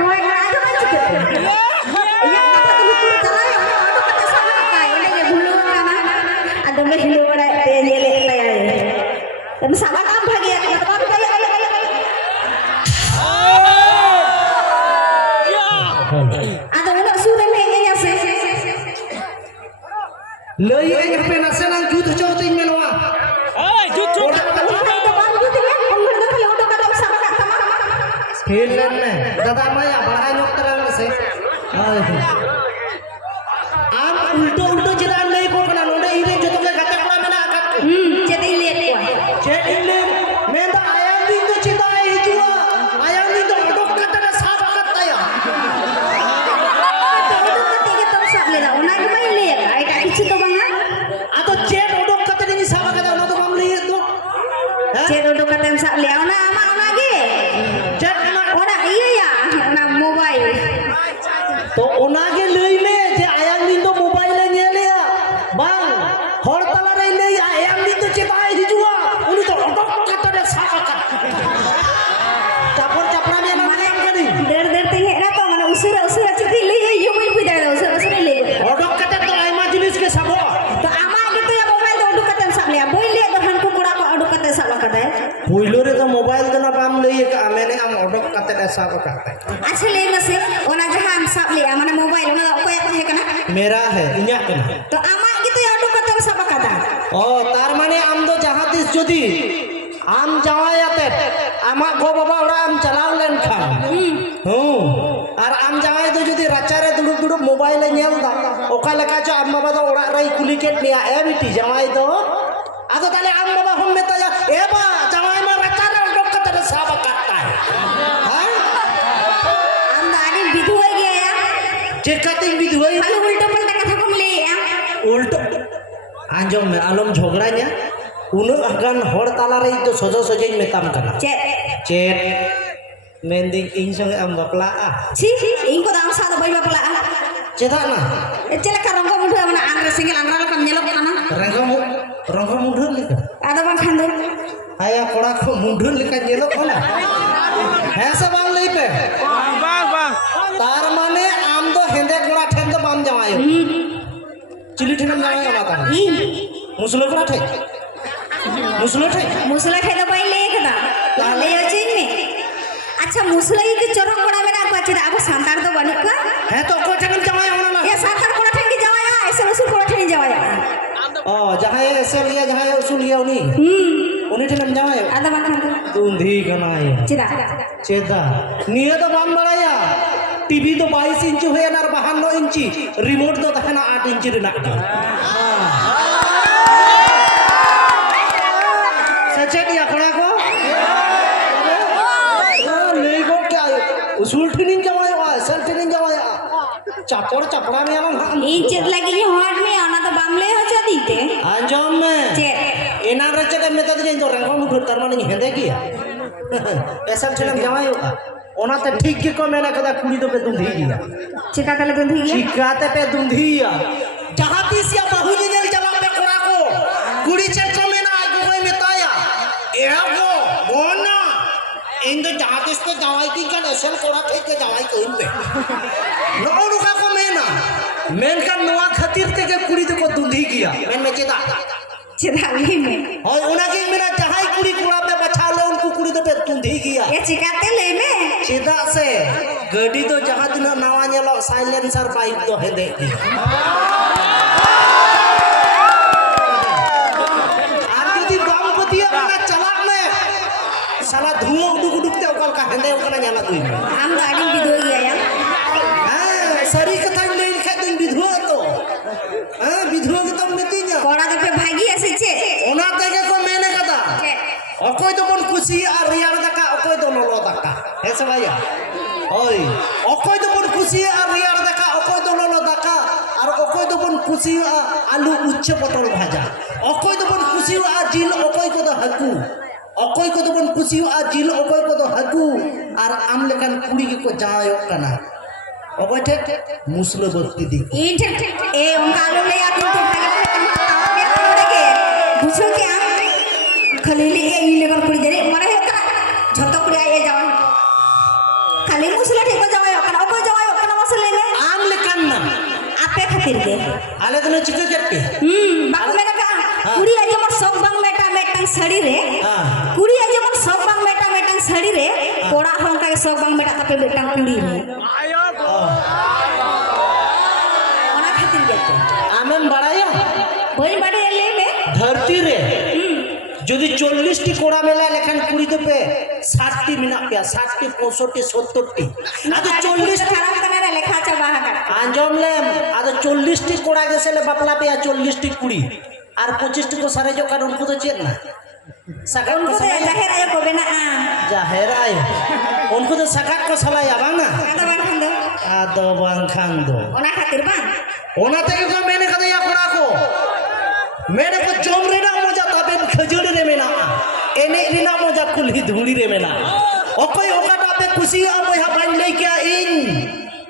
hoy aja kan cik iya kata dulu tuh calai ono kata sama kai ole ge bulu kana ada me hilu bada te nyele taya tapi sama kam bhagi ya kata babi kaya ada unak sudah mengenya se lei ai pe na se nang jut chau ting menwa itu bang itu ya onggon dah kalau udah kata sama kata खेलन में दादा माया बड़ा नोक तरह से आम उल्टो उल्टो चिरा नहीं को कना नोडे इवे जो तुमने गते कोड़ा में ना आकत jadi lihat ko चेट इले मैं तो आया दिन तो चिता है हिजुआ आया दिन तो ऑटो कते ना साफ करता या udah ketiga tuh sak leda una ke main lihat ai ka kici to bang आ तो चेट ऑटो कते नहीं साफ करता ना तो हम लिए तो cek udah kata sak lihat una ama una ge चेट ona iya ya una mobile तो ओनागे लई में जे आया दिन तो मोबाइल ने लिया बांग हर तला रे ले आया दिन तो चिता है हिजुआ उनी तो ऑटो कते ना साफ कर चापर चापरा में ना माने करी der tinggi na to mana usura citi li yo mai pida la usura li auto कते तो आइमा जिनिस के सबो to ama gitu ya mobile to udah kata sak lihat boy lihat dohan ku kura ko udah kata sak kata ya पुइलो रे तो mobile तो ना palm लई का मैंने हम ऑटो कते ना साफ करते अच्छा ले nasi ona jahan sak lihat mana mobile ona ko ya teh kana मेरा है इन्या कना to ama gitu ya udah kata sak kata ओ तार माने आम तो जहां दिस जदी आम जावायाते आमा गो बाबा ओरा आम चलाव लेन खान और आम जावाय तो जदी राचा रे दुडुब दुडुब मोबाइल नेल दा ओका लेका च आम बाबा तो ओरा रे कुली के लिया ए बिटी जावाय तो आदो ताले आम बाबा हम में तो ए बा जावाय में राचा रे डोक कते साफ करता है हां anda ada bidu lagi ya चेकातिंग भी दुई kalau ulta pulta kata ko meli ya उल्टो आंजम में आलम झगड़ा냐 उनो अगन हर ताला रे तो सजो सजेज मेताम कना cek चेट मेंदिंग इन संगे आम बपला si ing ko dang sa do boy bapala चेदा ना cela karong ko mudah mana angre singgil angre la kam nyelok kana रंगा मुंडर लिका ada bang khandu आया कोड़ा को मुंडर लिका जेलो कोना है सब आम लई पे bang तार माने आम दो हेंदे कोड़ा ठेन तो बाम जावायो चिली ठेनम जावायो माता मुसलो कोड़ा ठे मुसलो ठे musula khelo pai le kada le ochin me acha musula itu corong koda mena aku acha abu santar to bani ka है तो को ठेन जावायो ना ya santar koda theng ki jawa ya ese usul koda theng jawa ya ओ जहां ऐसे लिया जहां उसूल लिया उनी उनी ठेनम जावायो ada bang khandu दूंधी कनाय cida चेदा निये तो बाम बड़ाया टीवी तो 22 इंच हुए ना 52 इंची रिमोट तो तहना 8 इंच रेना सचेत या कोड़ा को ले गो क्या उसूल ट्रेनिंग जवायो सेल ट्रेनिंग जवाया चापड़ चपड़ा में हम in chet lagi ni hot me ona to bamle ho jadi te Anjum में cek एना रचे के मेता दे तो रंगो मुठो तरमाने हेदे किया ऐसा ठेलम जवायो ओनाते ठीक के को मेना कदा कुड़ी तो पे दूंधी गया cita kala tuh hiya चिकाते पे दूंधिया जहां तीसिया बहु जल चला पे कोड़ा को कुड़ी चेको में ना आगो कोई मेताया एगो बोना इन तो जहां तीस पे जवाई की का एसल कोड़ा फेंक के जवाई को इन पे नो रुका को मेना मेन का नवा खातिर ते के कुड़ी तो को दूंधी गया मेन में चेदा cita lagi me और उना के मेरा जहां कुड़ी कुड़ा पे बचा ले उनको कुड़ी तो पे दूंधी गया ya cikate le me चेदा से गड्डी तो जहां दिन नवा नेलो साइलेंसर बाइक तो हेदे गया साला धुआं उडुक उडुक ते ओकल का हेंदे ओकना ᱧᱟᱞᱟ दुई am gaadi bidu ya ya हां सरी कथा ले लिखा दिन विधवा तो हां विधवा के तुम मितिया koda to pe bhagi asiche ओना तेगे को मैंने कदा अकोय तो बन खुशी आ रियार दका अकोय तो नलो दका हे से भाईया ओय अकोय तो बन खुशी आ रियार दका अकोय तो नलो दका और अकोय तो बन खुशी आ आलू उच्च पटल भाजा अकोय तो बन खुशी आ जिल अकोय को तो हकू अकोय को तो बन खुशी आ जिल अकोय को तो हकू और आम लेकन कुड़ी के को जायो कना अकोय ठेक मुसलो बत्ती दी in cek onka lo le aku to bhagi me lege bucho ke am khalili e ile kor puri jare mane he ka jhoto puri aye jawan khali मुसला ठीक को जावायो कना ओको जावायो कना मसे लेने आम लेकिन ना आपे खातिर के आले तो चिकन करते बाको मेना का कुड़ी आज मर सब बंग मेटा मेटांग सड़ी रे हाँ कुड़ी आज मर सब बंग मेटा मेटांग सड़ी रे कोड़ा हों का सब बंग मेटा तापे मेटांग कुड़ी रे ओना खातिर के आमेन बड़ाया বই বাড়ি এলে মে धरती रे যদি 40টি কোড়া মেলা লেখান কুড়ি তো পে 60টি মিনা পে 60টি 65টি 70টি আজ 40 খারাপ কানা লেখা আছে বাহা কা আঞ্জম লেম আজ 40টি কোড়া গেছেলে বাপলা পে 40টি কুড়ি আর 25টি को सारे जो कान उनको तो चेत ना सकात को উনকো জাহের আয় কবে না जाहिर आय उनको तो सकात को सलाया बांग ना আদা বান খান দো आदो बांग खान दो ওনা খাতির বান ओना तक को मैंने कहा या कोड़ा को मैंने को जोम रे ना मजा तबे खजूर रे मेना एने रिना मजा कुल्ही धूड़ी रे मेना ओकोय ओकाटा पे खुशी आ मोया बान ले क्या इन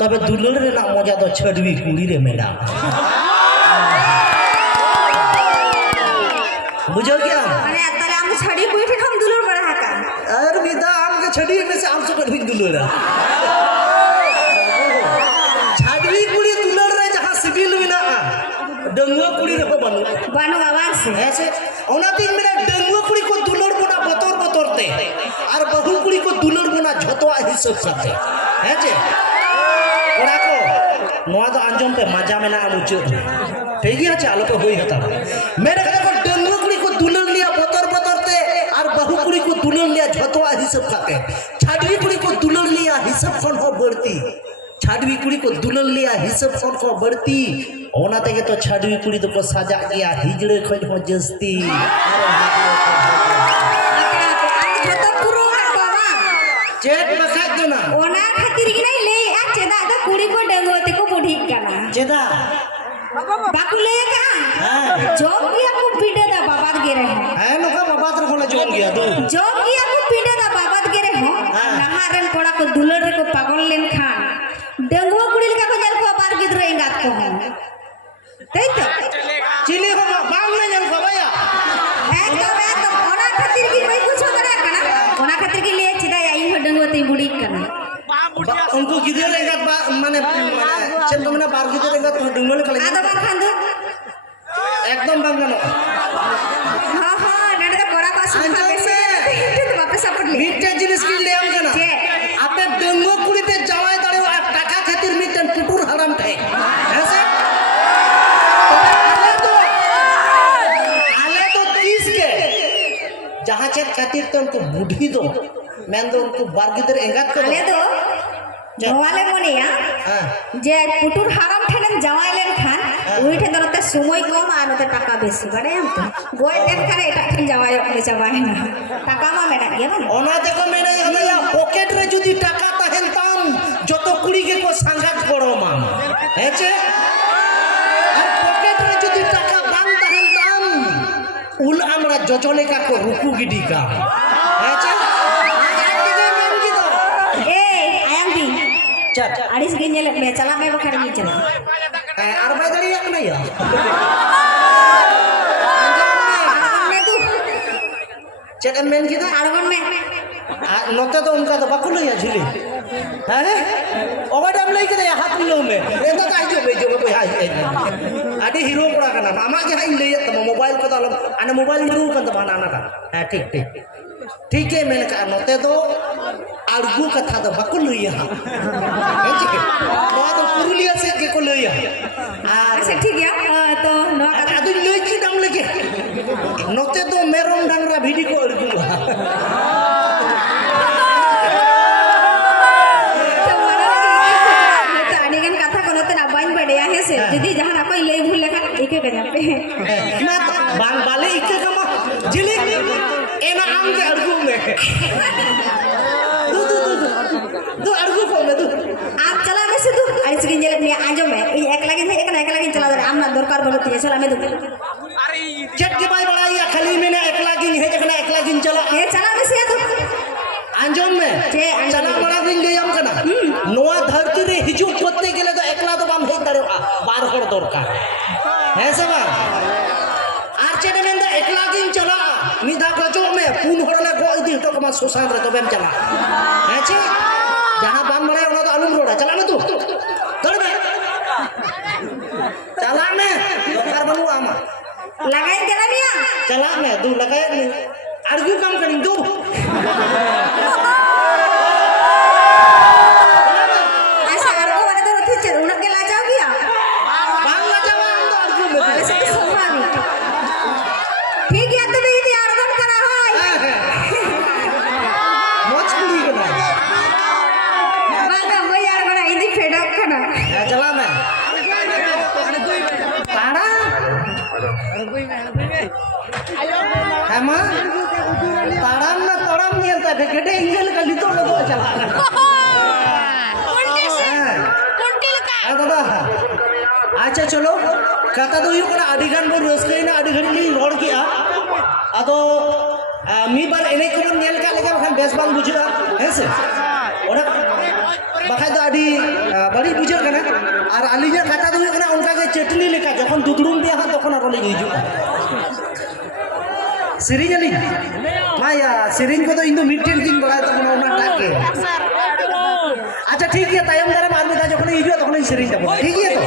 तबे दुलर रे ना मजा तो छडवी कुड़ी रे मेना बुझो क्या মানে তাহলে আমি ছাড়ি কইতে খাম দুলুর বড় হাকা और विदा आम के छड़ी में से आम से कर भी दुलर छडवी कुड़ी दुलर रे जहां सिविल बिना डंगो कुड़ी रे बनु বানু আওয়াজ সে ऐसे ओनाती मेरा डंगो कुड़ी को दुलर बोना बतौर बतौरते और बहु कुड़ी को दुलर बोना झतवा हिसाब साथे है जे ओरा को नोआ तो अंजम पे मजा में ना मुझे ठीक है चालो पे होई हता मेरे कहा को डंगो कुड़ी को दुलर लिया बतौर बतौरते और बहु कुड़ी को दुलर लिया झतवा हिसाब साथे छाडवी कुड़ी को दुलर लिया हिसाब फोन हो बढ़ती छाडवी कुड़ी को दुल्हन लिया हिसाब फोन को बढ़ती ओना तक तो छाडवी कुड़ी तो को साजा गया हिजड़े खोज हो जस्ती যত পুরো বাবা चेट बखा दो ना ওনা খাতির কি নাই লে আর চেদা দা কুড়ি কো ডেঙ্গোতে কো বুড়ি কানা चेदा বাকুলে কা हां জম গিয়া কো পিডে দা বাবাদ গেরে है नुका बाबा तर बोला जोन गया दो জম গিয়া কো পিডে দা বাবাদ গেরে হো নাহারেন কোড়া কো দুলর রে কো পাগল লেন খান ডেঙ্গো কুড়ি কা কো জল কো বার গিদ্রে ইঙ্গাত কো তাই তো चिली हो बांग में जन को भैया একদম ওনা খাতির কি কই কুছো করে কানা ওনা খাতির কি লে চিদা আই হো ডেঙ্গোতে বুড়ি কানা उनको गिदे रहेगा माने चल तो मैंने बार गिदे रहेगा तो डंगोले कले আদা বান খান দো एकदम बांग ना হ্যাঁ হ্যাঁ নাড়ে তো কোড়া পাস अंजम से তো বাপে সাপোর্ট লে मिट्टे जिनिस की ले हम कना जे आपे डंगो कुड़ी पे जावाय दाड़े आ टाका खातिर मिटन पुटुर हराम थे ऐसे आले तो 30 के जहां चेत खातिर तो उनको बुढ़ी दो मैं तो उनको बारगिदर एंगात को আলে তো জওয়ালে মনিয়া हां যে পুটুর হারাম ঠেলেন জামাইলেন খান ওইঠে ধরতে সময় কম আর ওতে টাকা বেশি বাড়ে আম তো গোয় দেখ খানে এটা ঠেন জামাই জামাই না টাকা মা মেনা গেল ओना देखो मैंने या पॉकेट रे जुदी टाका ताहेन ताम যত কুড়ি কে को संगात पड़ो माम हेचे আর পকেট রে যদি টাকা বাং তাহেন তাম উল আমরা যজলে কা को रुकू गिडी का हेचे এ আয়াম দি चल আড়িস গিনলে মে চালা মে বখারে নি চালা আর ভাই দাঁড়িয়ে এক নাই মে তু चल मेन की আড়গন মে नोते तो उनका तो बकुल या झिली हैं ओवर टाइम लई के हाथ मिलो में ए तो आइजो बेजो को हाय आडी हीरो पड़ा कना मामा के हाय ले त मोबाइल को तो आने मोबाइल हीरो कन तो बाना ना हां ठीक ठीक ठीक है मैंने कहा नोते तो आड़गू कथा तो बकुल लइया नोआ तो पुरुलिया से के को लइया আচ্ছা ঠিক আছে তো নো কথা আদু লই কি দাম লাগে নতে তো মেরম ডাংরা ভিডি को আড়গু আনিগান কথা কোনতে না বাইন বড়ে আছে যদি জাহান আপনি লই ভুল লেখা একে করে আপে ना बांग बाले इके कमा जिले एना आम के अड़गू में दू अड़गू को में दू आप चला में से तू आइस गिंजले में आजो में ये एक लगे है एक लगे चला दे आम ना दरकार बोलती है चला में दू चट के भाई बड़ा या खाली मैंने एकला गिन है जखना एकला गिन चला ये चला में से तू आंजम में जे आंजम चला बड़ा गिन ले हम कना नोआ धरती रे हिजू करते गेले तो एकला तो बाम हे दरे बार हर दरकार है सब आर चेने में दा एकला गिन चला निधा गजो में पुन हरले को इदी तो कमा सोसाम रे तो बेम चला है छे जहां बाम बड़ा Lagain jalan ya. Chalak me du lagai ni. Argue kam karing du. Asa argo mana tu teacher unak ke lajau dia. Bang laja bang tu argue me. Alas itu semua ni. ठीक है तो ini argo kena hai. Moch kuli kena. Bangga boy argo na ini fedak kena. Chalak me. Pada. Hema. Taram na taram niyan ta gede ingel kali to logo chalak. दादा अच्छा चलो कथा तो हुई कना आदि गान बोल रसकैना आदि घड़ी ली रोड किया अदो मी बार एने को बन नेल का लेके बखान बेस बांग बुझा हेसे ओरा बखाय तो आदि बड़ी बुझा कना और अलिजा कथा तो हुई कना उनका के चटनी लेका जखन दुदुरुम दिया हा तखन आरो ले हिजु सिरिंज अली माया सिरिंज को तो इन दो मिटेन दिन बड़ा तो ओना टाके अच्छा ठीक है तायम दारा मार में दा जखन हिजु तखन सिरिंज दा ठीक है तो